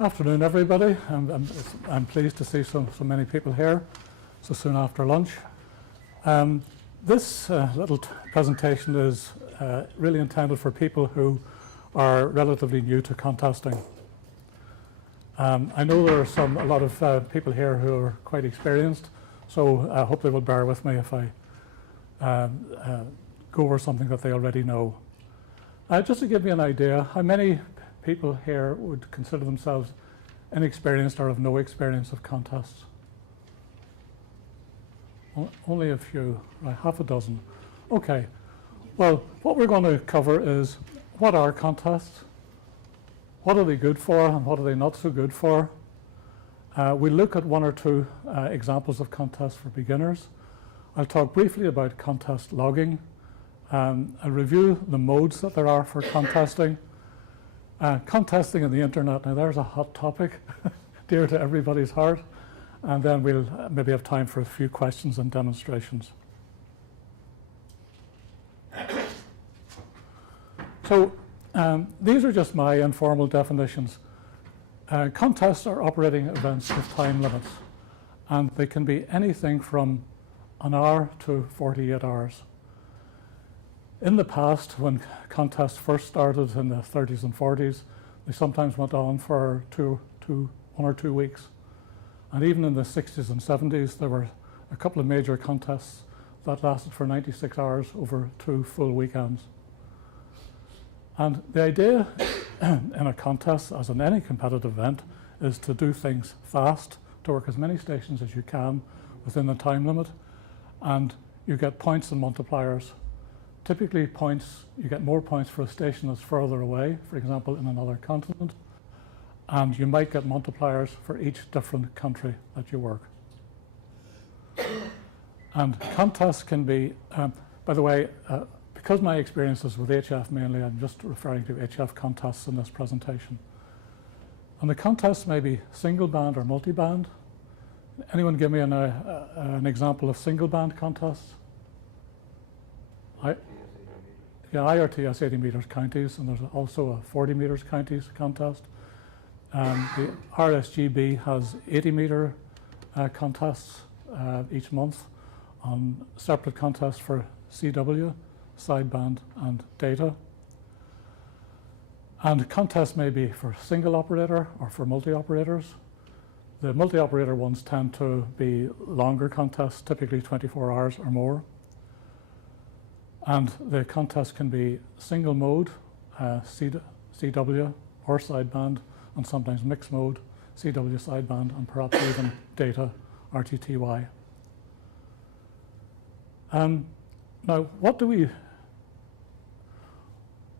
Afternoon, everybody. I'm pleased to see so many people here so soon after lunch. This little presentation is really intended for people who are relatively new to contesting. I know there are a lot of people here who are quite experienced, so I hope they will bear with me if I go over something that they already know. Just to give you an idea, how many people here would consider themselves inexperienced or have no experience of contests? Only a few, right, half a dozen. Okay, well, what we're going to cover is what are contests, what are they good for, and what are they not so good for. We'll look at one or two examples of contests for beginners. I'll talk briefly about contest logging. I'll review the modes that there are for contesting. Contesting on the internet, now there's a hot topic dear to everybody's heart, and then we'll maybe have time for a few questions and demonstrations. So these are just my informal definitions. Contests are operating events with time limits, and they can be anything from an hour to 48 hours. In the past, when contests first started in the 30s and 40s, they sometimes went on for 1 or 2 weeks. And even in the 60s and 70s, there were a couple of major contests that lasted for 96 hours over 2 full weekends. And the idea in a contest, as in any competitive event, is to do things fast, to work as many stations as you can within the time limit, and you get points and multipliers. Typically you get more points for a station that's further away, for example, in another continent, and you might get multipliers for each different country that you work. And contests can be, by the way, because my experience is with HF mainly, I'm just referring to HF contests in this presentation. And the contests may be single band or multi-band. Anyone give me an example of single band contests? IRTS 80 meters counties, and there's also a 40 meters counties contest. The RSGB has 80 meter contests each month on separate contests for CW, sideband, and data. And contests may be for single operator or for multi-operators. The multi-operator ones tend to be longer contests, typically 24 hours or more. And the contest can be single mode, CW or sideband, and sometimes mixed mode, CW sideband, and perhaps even data, RTTY. Now,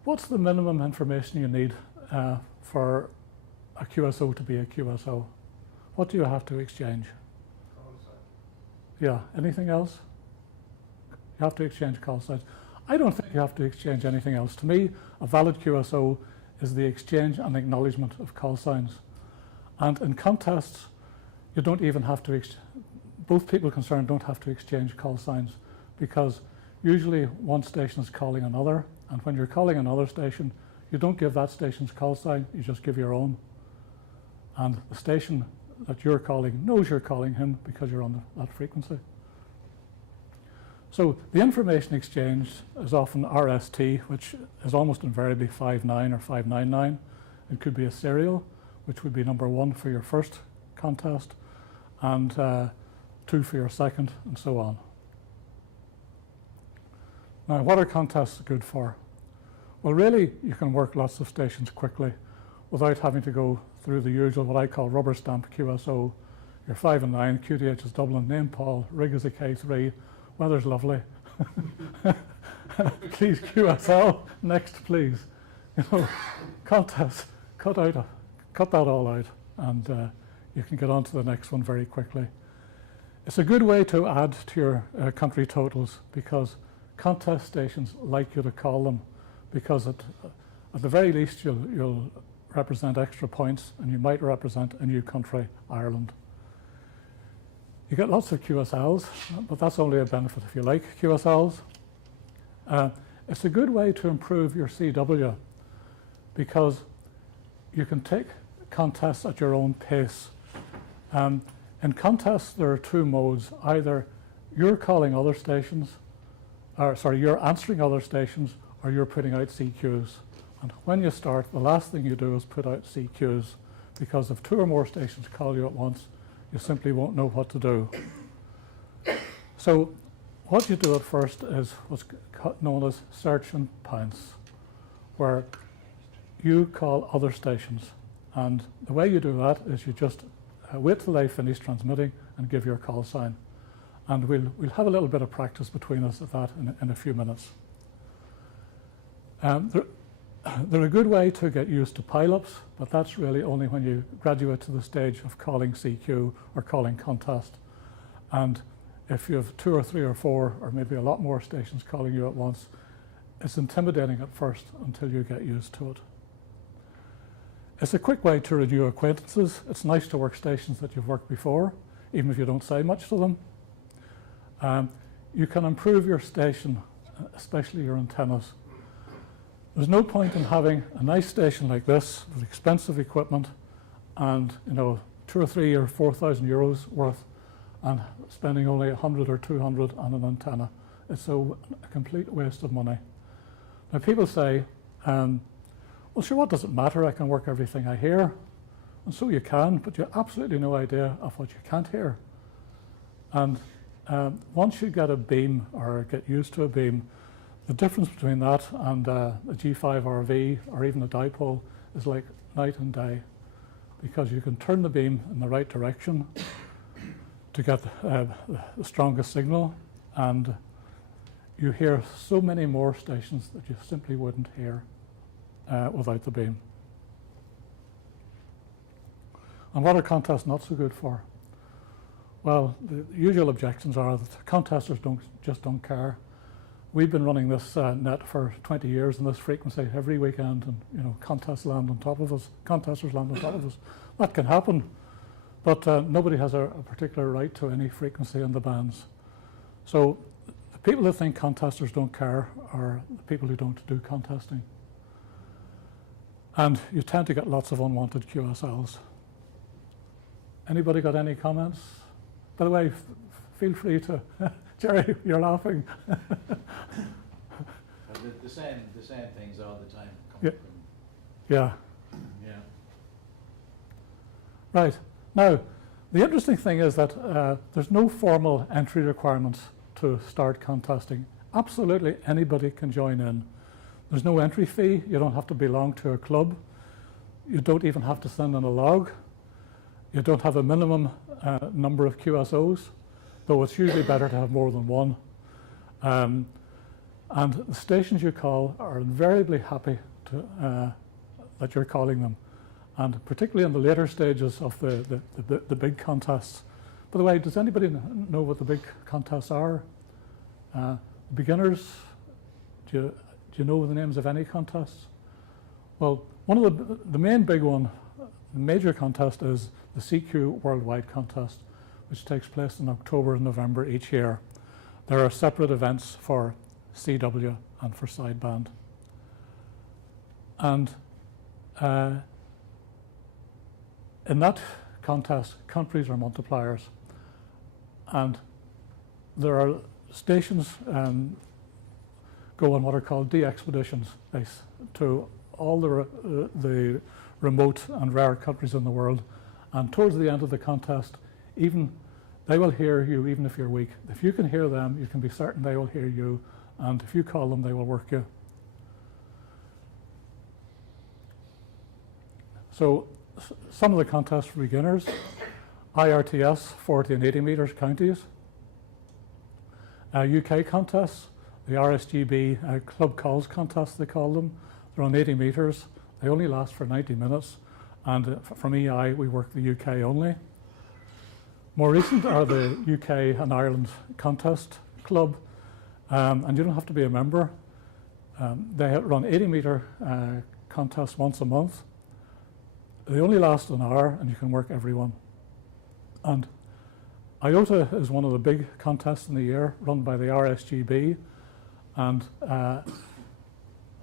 what's the minimum information you need for a QSO to be a QSO? What do you have to exchange? Call sign. Yeah, anything else? You have to exchange call signs. I don't think you have to exchange anything else. To me, a valid QSO is the exchange and acknowledgement of call signs. And in contests, you don't even have to, both people concerned don't have to exchange call signs, because usually one station is calling another, and when you're calling another station, you don't give that station's call sign, you just give your own. And the station that you're calling knows you're calling him because you're on that frequency. So the information exchange is often RST, which is almost invariably 59 or 599. It could be a serial, which would be number 1 for your first contest, and 2 for your second, and so on. Now, what are contests good for? Well, really, you can work lots of stations quickly without having to go through the usual, what I call rubber stamp QSO. You're 5 and 9, QTH is Dublin, name Paul, rig is a K3, weather's lovely. Please QSL, next please. You know, contests, cut that all out, and you can get on to the next one very quickly. It's a good way to add to your country totals, because contest stations like you to call them, because at the very least you'll represent extra points, and you might represent a new country, Ireland. You get lots of QSLs, but that's only a benefit if you like QSLs. It's a good way to improve your CW, because you can take contests at your own pace. In contests, there are two modes. Either you're calling other stations, or sorry, you're answering other stations, or you're putting out CQs. And when you start, the last thing you do is put out CQs, because if two or more stations call you at once, you simply won't know what to do. So what you do at first is what's known as search and pounce, where you call other stations. And the way you do that is you just wait till they finish transmitting and give your call sign. And we'll have a little bit of practice between us at that in a few minutes. They're a good way to get used to pile-ups, but that's really only when you graduate to the stage of calling CQ or calling contest. And if you have 2 or 3 or 4 or maybe a lot more stations calling you at once, it's intimidating at first until you get used to it. It's a quick way to renew acquaintances. It's nice to work stations that you've worked before, even if you don't say much to them. You can improve your station, especially your antennas. There's no point in having a nice station like this with expensive equipment and 2 or 3 or 4,000 euros worth and spending only 100 or 200 on an antenna. It's a complete waste of money. Now people say, well sure, what does it matter? I can work everything I hear. And so you can, but you have absolutely no idea of what you can't hear. And once you get a beam or get used to a beam, the difference between that and a G5RV or even a dipole is like night and day, because you can turn the beam in the right direction to get the strongest signal, and you hear so many more stations that you simply wouldn't hear without the beam. And what are contests not so good for? Well, the usual objections are that contesters just don't care. We've been running this net for 20 years in this frequency every weekend, and contests land on top of us, contesters land on top of us. That can happen, but nobody has a particular right to any frequency in the bands. So the people that think contesters don't care are the people who don't do contesting. And you tend to get lots of unwanted QSLs. Anybody got any comments? By the way, feel free to, Jerry, you're laughing. The same things all the time. Yeah. Yeah. Yeah. Right. Now, the interesting thing is that there's no formal entry requirements to start contesting. Absolutely anybody can join in. There's no entry fee. You don't have to belong to a club. You don't even have to send in a log. You don't have a minimum number of QSOs, though it's usually better to have more than one. And the stations you call are invariably happy to, that you're calling them. And particularly in the later stages of the big contests. By the way, does anybody know what the big contests are? Beginners, do you know the names of any contests? Well, one of the main big one, the major contest is the CQ Worldwide Contest, which takes place in October and November each year. There are separate events for CW and for sideband. And in that contest, countries are multipliers. And there are stations go on what are called de-expeditions to all the remote and rare countries in the world. And towards the end of the contest, they will hear you even if you're weak. If you can hear them, you can be certain they will hear you. And if you call them, they will work you. So some of the contests for beginners, IRTS 40 and 80 meters counties. UK contests, the RSGB club calls contests they call them. They're on 80 meters. They only last for 90 minutes. And from EI, we work the UK only. More recent are the UK and Ireland Contest Club. And you don't have to be a member. They run 80-meter contests once a month. They only last an hour, and you can work every one. And IOTA is one of the big contests in the year, run by the RSGB. And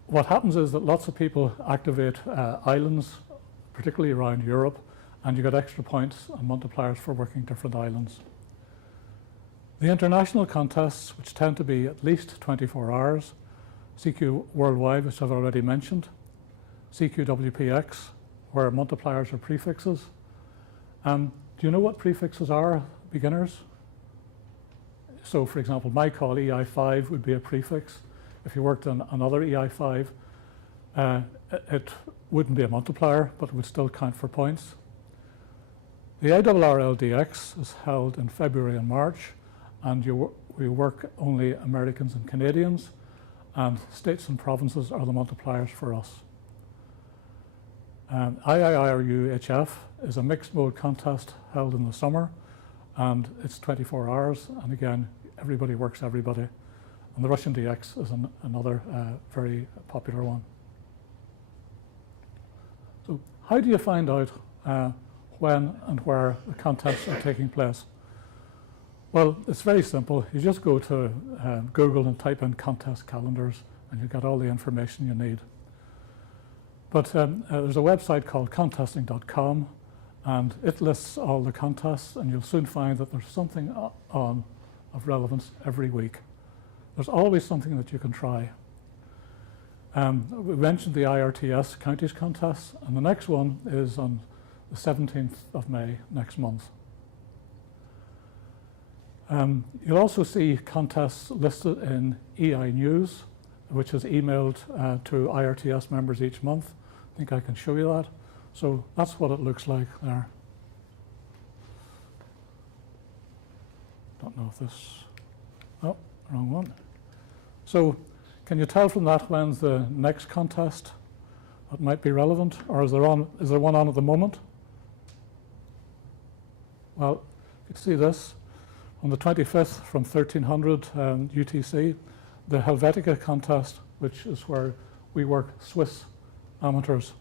what happens is that lots of people activate islands, particularly around Europe, and you get extra points and multipliers for working different islands. The international contests, which tend to be at least 24 hours, CQ Worldwide, which I've already mentioned, CQWPX, where multipliers are prefixes. Do you know what prefixes are, beginners? So, for example, my call EI5 would be a prefix. If you worked on another EI5, it wouldn't be a multiplier, but it would still count for points. The ARRLDX is held in February and March, and we work only Americans and Canadians, and states and provinces are the multipliers for us. IIRU-HF is a mixed mode contest held in the summer, and it's 24 hours, and again, everybody works everybody. And the Russian DX is another very popular one. So how do you find out when and where the contests are taking place? Well, it's very simple. You just go to Google and type in contest calendars, and you get all the information you need. But there's a website called contesting.com, and it lists all the contests, and you'll soon find that there's something on of relevance every week. There's always something that you can try. We mentioned the IRTS counties contests, and the next one is on the 17th of May next month. You'll also see contests listed in EI News, which is emailed to IRTS members each month. I think I can show you that. So that's what it looks like there. Don't know if this, oh, wrong one. So can you tell from that when's the next contest that might be relevant, or is there one on at the moment? Well, you can see this. On the 25th from 1300 UTC, the Helvetica contest, which is where we work Swiss amateurs.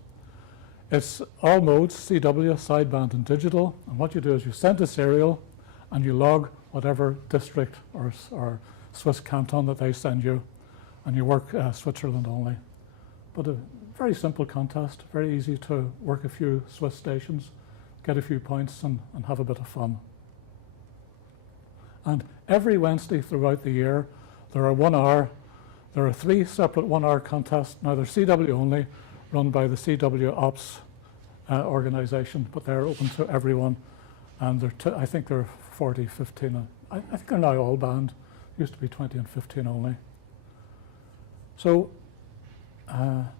It's all modes, CW, sideband and digital, and what you do is you send a serial and you log whatever district or Swiss canton that they send you, and you work Switzerland only. But a very simple contest, very easy to work a few Swiss stations, get a few points and have a bit of fun. And every Wednesday throughout the year, there are 3 separate 1-hour contests. Now they're CW only, run by the CW Ops organization, but they're open to everyone. And I think they're 40, 15. I think they're now all banned. Used to be 20 and 15 only. So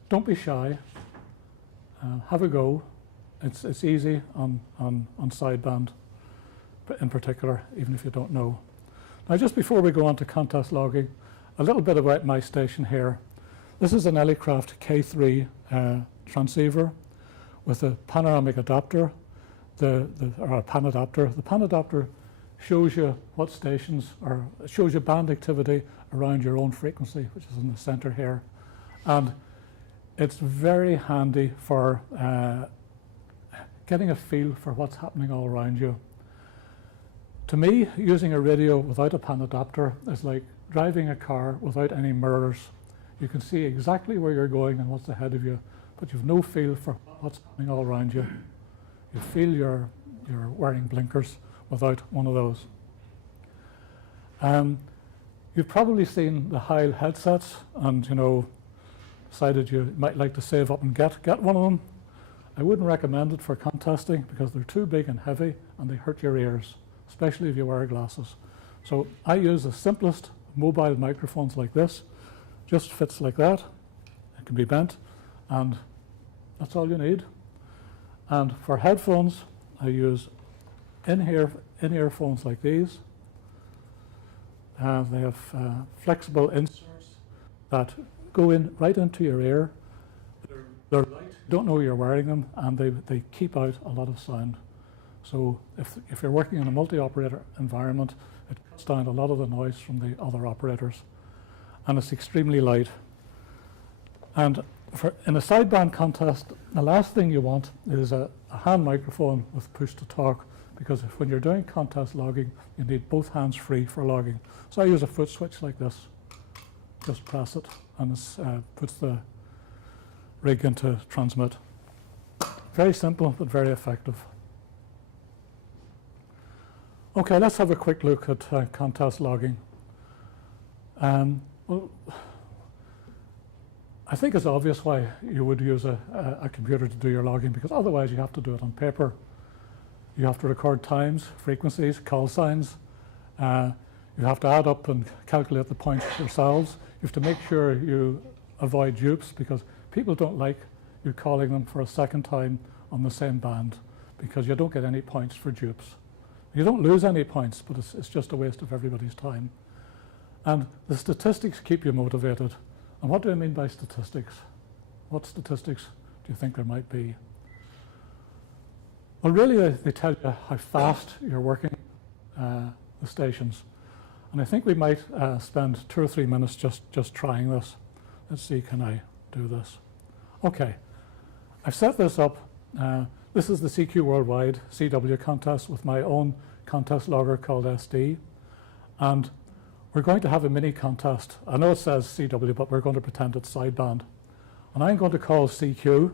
don't be shy. Have a go. It's easy on sideband in particular, even if you don't know. Now, just before we go on to contest logging, a little bit about my station here. This is an Elecraft K3 transceiver with a panoramic adapter, or a pan adapter. The pan adapter shows you what stations, or shows you band activity around your own frequency, which is in the center here. And it's very handy for getting a feel for what's happening all around you. To me, using a radio without a pan adapter is like driving a car without any mirrors. You can see exactly where you're going and what's ahead of you, but you've no feel for what's happening all around you. You feel you're wearing blinkers without one of those. You've probably seen the Heil headsets and, decided you might like to save up and get one of them. I wouldn't recommend it for contesting because they're too big and heavy and they hurt your ears, especially if you wear glasses. So I use the simplest mobile microphones like this. Just fits like that. It can be bent, and that's all you need. And for headphones, I use in-ear phones like these. They have flexible inserts that go in right into your ear. They're light. You don't know you're wearing them, and they keep out a lot of sound. So if you're working in a multi-operator environment, it cuts down a lot of the noise from the other operators. And it's extremely light. And in a sideband contest, the last thing you want is a hand microphone with push to talk, because when you're doing contest logging, you need both hands free for logging. So I use a foot switch like this. Just press it, and it puts the rig into transmit. Very simple, but very effective. Okay, let's have a quick look at contest logging. Well, I think it's obvious why you would use a computer to do your logging, because otherwise you have to do it on paper. You have to record times, frequencies, call signs. You have to add up and calculate the points yourselves. You have to make sure you avoid dupes, because people don't like you calling them for a second time on the same band, because you don't get any points for dupes. You don't lose any points, but it's just a waste of everybody's time. And the statistics keep you motivated. And what do I mean by statistics? What statistics do you think there might be? Well, really, they tell you how fast you're working the stations. And I think we might spend 2 or 3 minutes just trying this. Let's see, can I do this? Okay, I've set this up. This is the CQ Worldwide CW contest with my own contest logger called SD. And we're going to have a mini contest. I know it says CW, but we're going to pretend it's sideband. And I'm going to call CQ,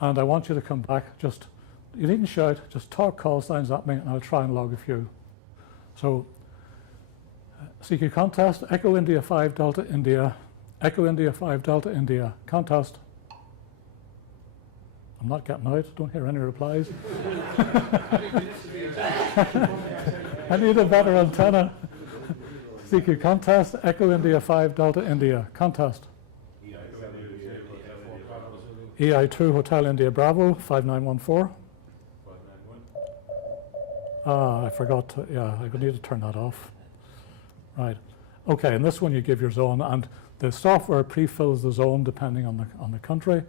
and I want you to come back. You needn't shout, just talk call signs at me, and I'll try and log a few. So, CQ contest, Echo India 5 Delta India, Echo India 5 Delta India, contest. I'm not getting out, don't hear any replies. I need a better antenna. CQ contest, Echo India 5 Delta India, contest. EI2 Hotel India Bravo, 5914. I forgot to, I would need to turn that off. Right. Okay, and this one you give your zone, and the software pre-fills the zone depending on the country,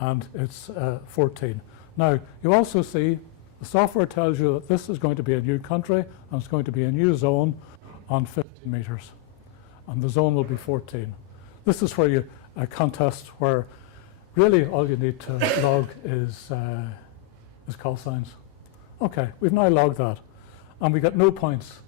and it's 14. Now, you also see the software tells you that this is going to be a new country, and it's going to be a new zone on 15 meters, and the zone will be 14. This is where a contest where really all you need to log is call signs. Okay, we've now logged that, and we get no points,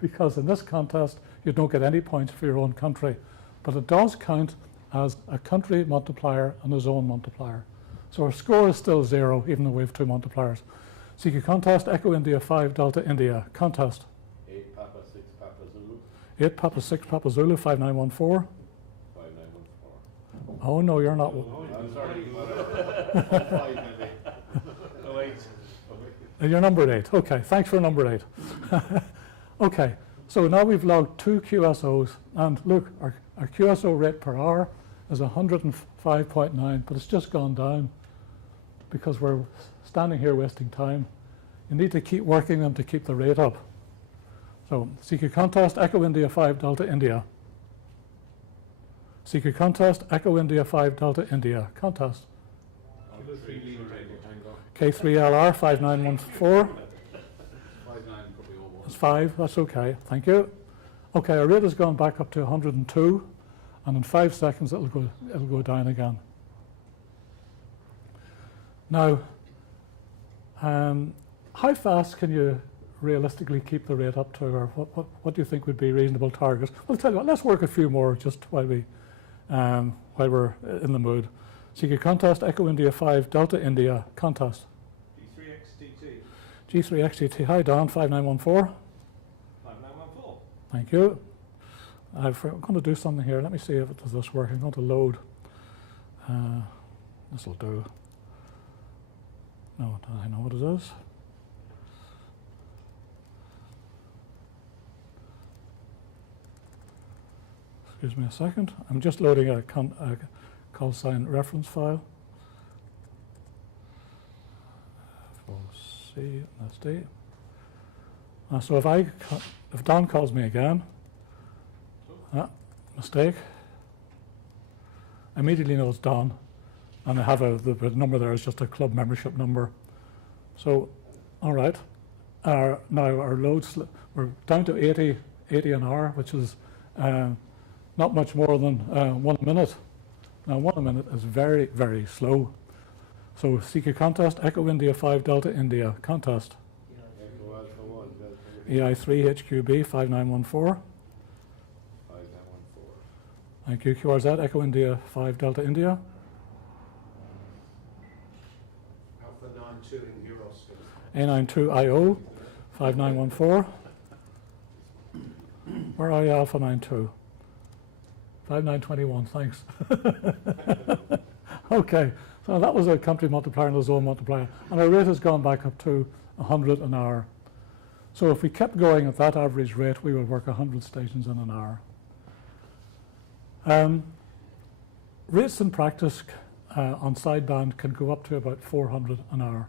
because in this contest you don't get any points for your own country, but it does count as a country multiplier and a zone multiplier. So our score is still 0, even though we have 2 multipliers. CQ contest, Echo India 5 Delta India, contest. 8 Papa 6 Papa Zulu. 8 Papa 6 Papa Zulu, 5914. 5914. Oh no, you're not. I'm sorry, but 5 maybe. Oh, 8. You're number 8. Okay, thanks for number 8. Okay, so now we've logged 2 QSOs, and look, our QSO rate per hour is 105.9, but it's just gone down because we're standing here wasting time. You need to keep working them to keep the rate up. So CQ contest, Echo India 5 Delta India. CQ contest, Echo India 5 Delta India, contest. K3LR 5914. That's 5, that's okay, thank you. Okay, our rate has gone back up to 102, and in 5 seconds it'll go down again. Now, how fast can you realistically keep the rate up to, or what do you think would be reasonable targets? Well, I'll tell you what, let's work a few more just while we're in the mood. CQ contest, Echo India 5 Delta India, contest. G3XTT, hi Don, 5914. 5914. Thank you. I'm going to do something here. Let me see if does this work. I'm going to load. This will do. No, I know what it is. Excuse me a second. I'm just loading a call sign reference file. C SD. So if Don calls me again, mistake, I immediately know it's Don, and I have the number there is just a club membership number. So, all right, now our loads, we're down to 80 an hour, which is not much more than 1 minute. Now 1 minute is very, very slow. So CQ contest, Echo India 5 Delta India, contest. EI3 HQB 5914. 5914. Thank you. QRZ, Echo India 5 Delta India. A92IO 5914. Where are you, Alpha 92? 5921, thanks. Okay, so that was a country multiplier and a zone multiplier, and our rate has gone back up to 100 an hour. So if we kept going at that average rate, we would work 100 stations in an hour. Rates in practice on sideband can go up to about 400 an hour,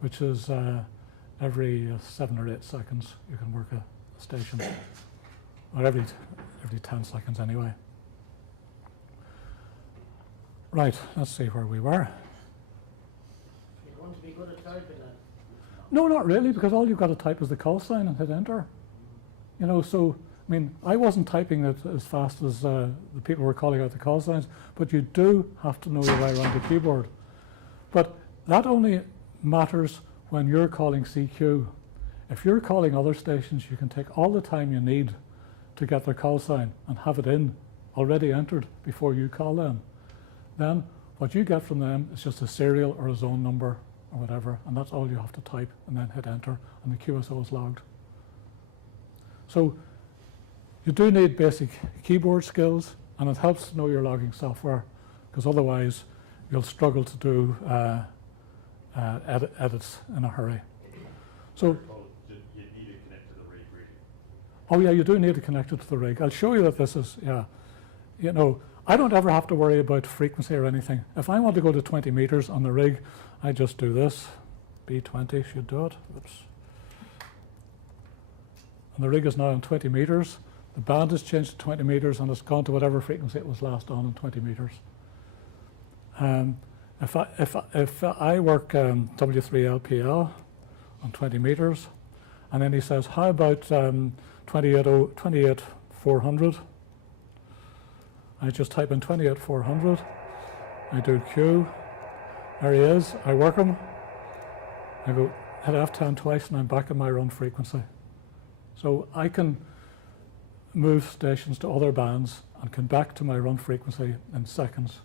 which is every 7 or 8 seconds you can work a station, or every 10 seconds anyway. Right, let's see where we were. You're going to be good at typing then? No, not really, because all you've got to type is the call sign and hit enter. You know, so, I mean, I wasn't typing it as fast as the people were calling out the call signs, but you do have to know your way around the keyboard. But that only matters when you're calling CQ. If you're calling other stations, you can take all the time you need to get their call sign and have it in, already entered, before you call them. Then what you get from them is just a serial or a zone number or whatever, and that's all you have to type, and then hit enter, and the QSO is logged. So you do need basic keyboard skills, and it helps to know your logging software, because otherwise you'll struggle to do edits in a hurry. So, You need to connect to the rig, really. oh yeah, you do need to connect it to the rig. I'll show you that this is, yeah, you know, I don't ever have to worry about frequency or anything. If I want to go to 20 meters on the rig, I just do this. B20 should do it. Oops. And the rig is now on 20 meters. The band has changed to 20 meters, and it's gone to whatever frequency it was last on 20 meters. If I work W3LPL on 20 meters, and then he says, how about 28400? I just type in 28400. I do Q. There he is. I work him. I go hit F10 twice, and I'm back at my run frequency. So I can move stations to other bands and come back to my run frequency in seconds.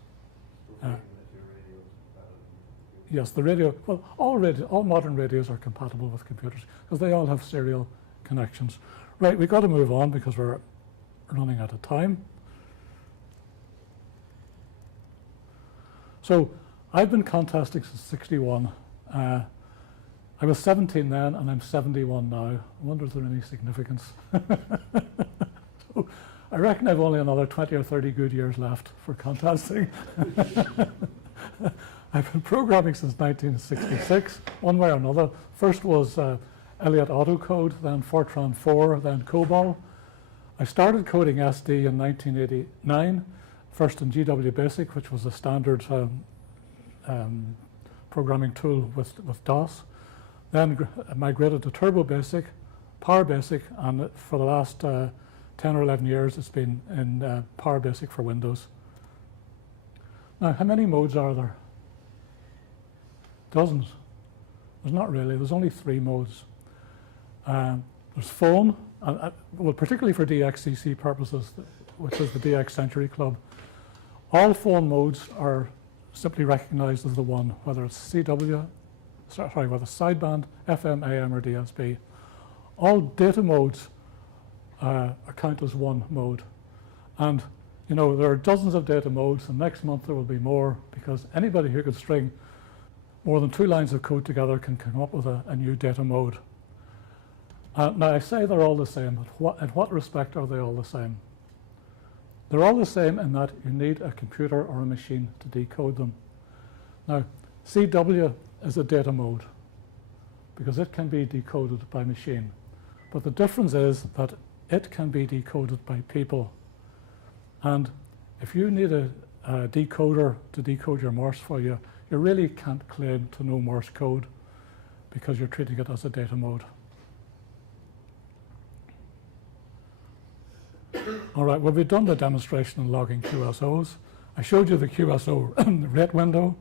Yes, the radio, well, all modern radios are compatible with computers because they all have serial connections. Right, we've got to move on because we're running out of time. So I've been contesting since '61. I was 17 then, and I'm 71 now. I wonder if there's any significance. So I reckon I've only another 20 or 30 good years left for contesting. I've been programming since 1966, one way or another. First was Elliott Autocode, then Fortran 4, then COBOL. I started coding SD in 1989, first in GW Basic, which was a standard programming tool with DOS. Then migrated to Turbo Basic, Power Basic, and for the last 10 or 11 years it's been in Power Basic for Windows. Now, how many modes are there? Dozens. There's not really. There's only 3 modes. There's phone, well, particularly for DXCC purposes, which is the DX Century Club. All phone modes are simply recognized as the one, whether it's CW, sorry, whether it's sideband, FM, AM, or DSB. All data modes count as one mode. And, you know, there are dozens of data modes, and next month there will be more, because anybody who can string more than 2 lines of code together can come up with a new data mode. Now, I say they're all the same, but in what respect are they all the same? They're all the same in that you need a computer or a machine to decode them. Now, CW is a data mode because it can be decoded by machine. But the difference is that it can be decoded by people. And if you need a decoder to decode your Morse for you, you really can't claim to know Morse code because you're treating it as a data mode. All right, well, we've done the demonstration on logging QSOs. I showed you the QSO rate window.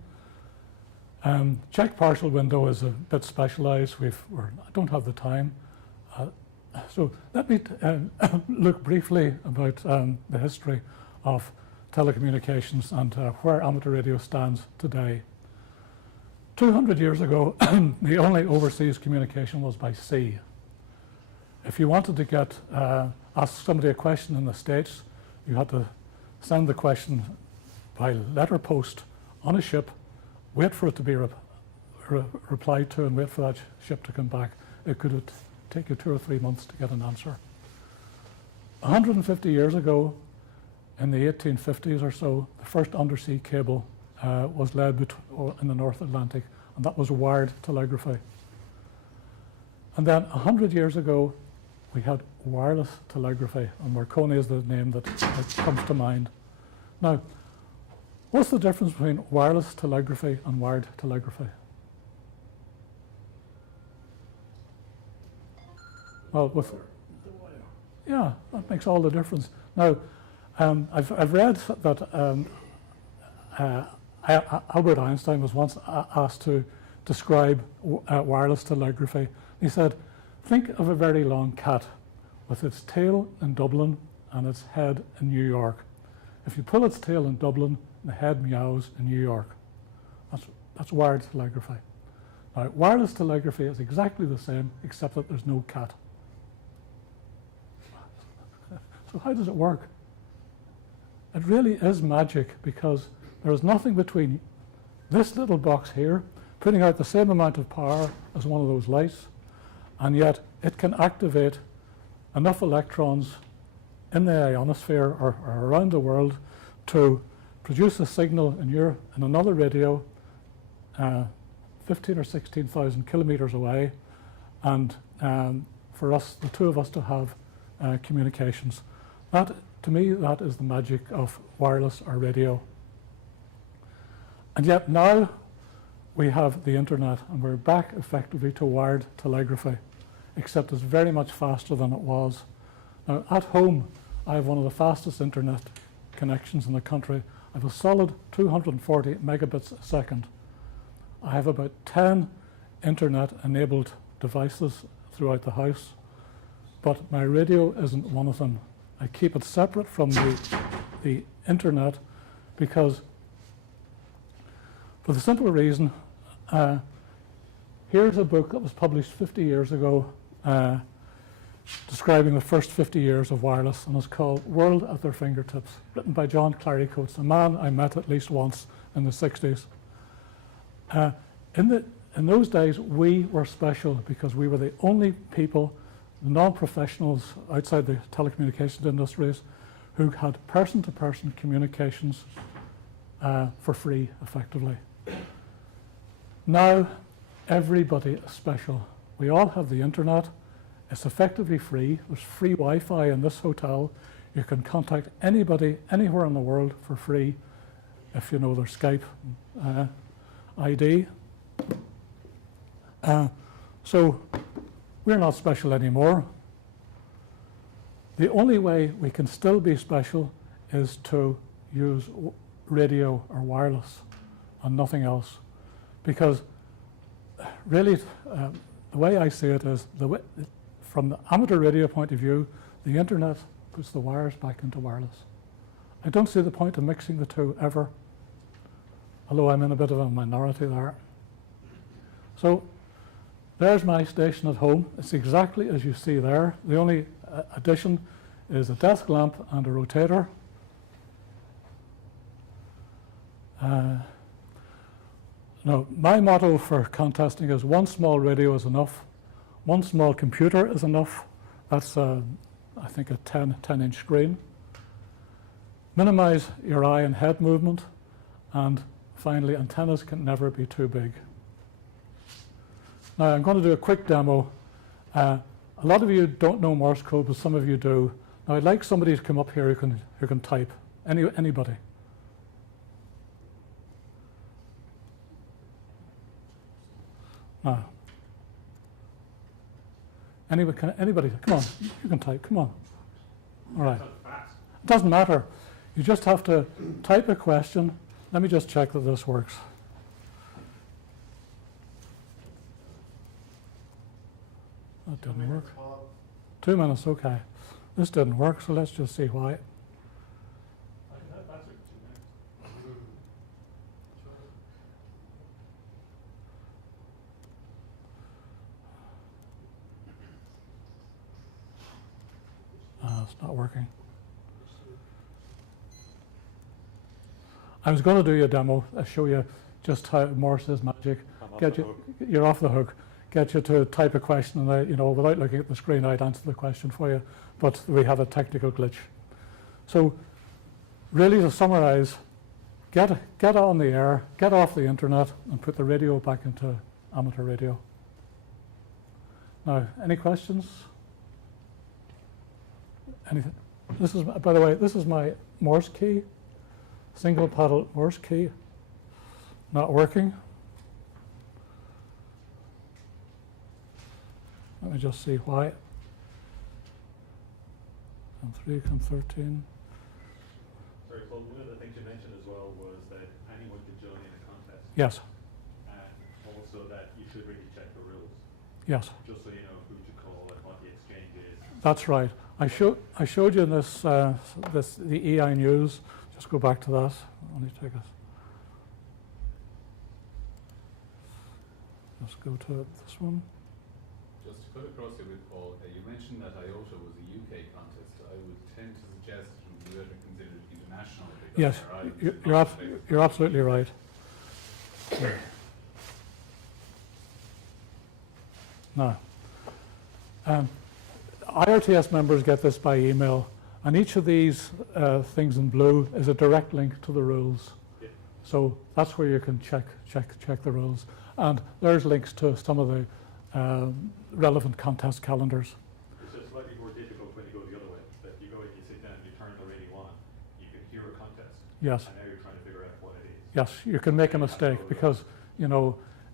Check partial window is a bit specialized. I don't have the time. So let me look briefly about the history of telecommunications and where amateur radio stands today. 200 years ago, the only overseas communication was by sea. If you wanted to ask somebody a question in the States, you had to send the question by letter post on a ship, wait for it to be replied to, and wait for that ship to come back. It could take you 2 or 3 months to get an answer. 150 years ago, in the 1850s or so, the first undersea cable was laid in the North Atlantic, and that was wired telegraphy. And then 100 years ago, we had wireless telegraphy, and Marconi is the name that comes to mind. Now, what's the difference between wireless telegraphy and wired telegraphy? Well, yeah, that makes all the difference. Now, I've read that Albert Einstein was once asked to describe wireless telegraphy. He said, think of a very long cat with its tail in Dublin and its head in New York. If you pull its tail in Dublin, the head meows in New York. That's wired telegraphy. Now, wireless telegraphy is exactly the same, except that there's no cat. So how does it work? It really is magic, because there is nothing between this little box here putting out the same amount of power as one of those lights, and yet it can activate enough electrons in the ionosphere or around the world to produce a signal in another radio 15 or 16,000 kilometers away, and for us, the two of us, to have communications. That, to me, that is the magic of wireless or radio. And yet now we have the internet, and we're back effectively to wired telegraphy, except it's very much faster than it was. Now, at home, I have one of the fastest internet connections in the country. I have a solid 240 megabits a second. I have about 10 internet-enabled devices throughout the house, but my radio isn't one of them. I keep it separate from the internet, because for the simple reason, here's a book that was published 50 years ago describing the first 50 years of wireless, and it's called World at Their Fingertips, written by John Clarycoats, a man I met at least once in the 60s. In those days, we were special because we were the only people, non-professionals outside the telecommunications industries, who had person-to-person communications for free, effectively. Now, everybody is special. We all have the internet. It's effectively free. There's free Wi-Fi in this hotel. You can contact anybody, anywhere in the world for free, if you know their Skype ID. So we're not special anymore. The only way we can still be special is to use radio or wireless and nothing else. Because really, the way I see it is, from the amateur radio point of view, the internet puts the wires back into wireless. I don't see the point of mixing the two ever, although I'm in a bit of a minority there. So there's my station at home. It's exactly as you see there. The only addition is a desk lamp and a rotator. No, my motto for contesting is one small radio is enough. One small computer is enough. That's, I think, a 10-inch screen. Minimize your eye and head movement. And finally, antennas can never be too big. Now, I'm going to do a quick demo. A lot of you don't know Morse code, but some of you do. Now, I'd like somebody to come up here who can type. Anybody. Now, anybody, come on, you can type, come on. All right. It doesn't matter. You just have to type a question. Let me just check that this works. That didn't work. 2 minutes, okay. This didn't work, so let's just see why. it's not working. I was going to do you a demo, show you just how Morse is magic. You're off the hook. Get you to type a question, and without looking at the screen, I'd answer the question for you. But we have a technical glitch. So, really, to summarise, get on the air, get off the internet, and put the radio back into amateur radio. Now, any questions? Anything? This is, by the way, this is my Morse key, single paddle Morse key. Not working. Let me just see why. COM3, COM13. Sorry, Paul, one of the things you mentioned as well was that anyone could join in a contest. Yes, And also that you should really check the rules, yes. just so you know who to call and what the exchange is. That's right. I showed you in this, the EI News. Just go back to that. Only take us. Let's go to this one. Just to cut across here with Paul, you mentioned that IOTA was a UK contest. I would tend to suggest it would be better considered international. Yes, you're absolutely right. Now, IRTS members get this by email, and each of these things in blue is a direct link to the rules. Yeah. So that's where you can check the rules. And there's links to some of the relevant contest calendars. It's just slightly more difficult when you go the other way. That you go and you sit down and you turn the radio on, you can hear a contest. Yes. And now you're trying to figure out what it is. Yes, you can make a mistake because,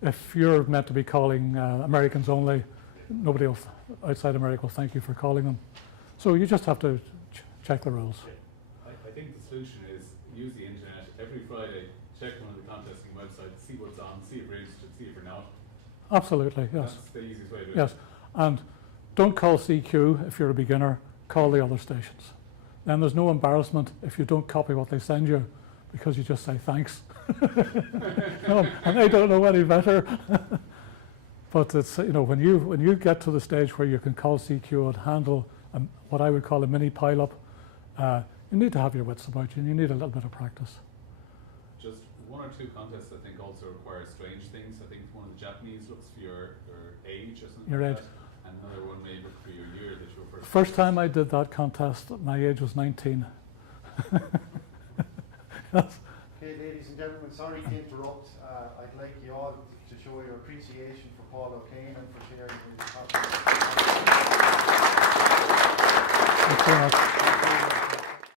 if you're meant to be calling Americans only, nobody else outside America will thank you for calling them. So you just have to check the rules. I think the solution is use the internet every Friday, check one of the contesting websites, see what's on, see if you're interested, see if you're not. Absolutely, yes. That's the easiest way to do it. Yes, and don't call CQ if you're a beginner, call the other stations. Then there's no embarrassment if you don't copy what they send you because you just say thanks. And they don't know any better. But it's, when you get to the stage where you can call CQ and handle what I would call a mini pile-up, you need to have your wits about you and you need a little bit of practice. Just one or two contests I think also require strange things. I think one of the Japanese looks for your age or something Your like age. that. And another one may look for your year that you were First time I did that contest, my age was 19. Yes. Okay, ladies and gentlemen, sorry to interrupt. I'd like you all to show your appreciation for Paul O'Kane and for sharing his topic. Thanks very much.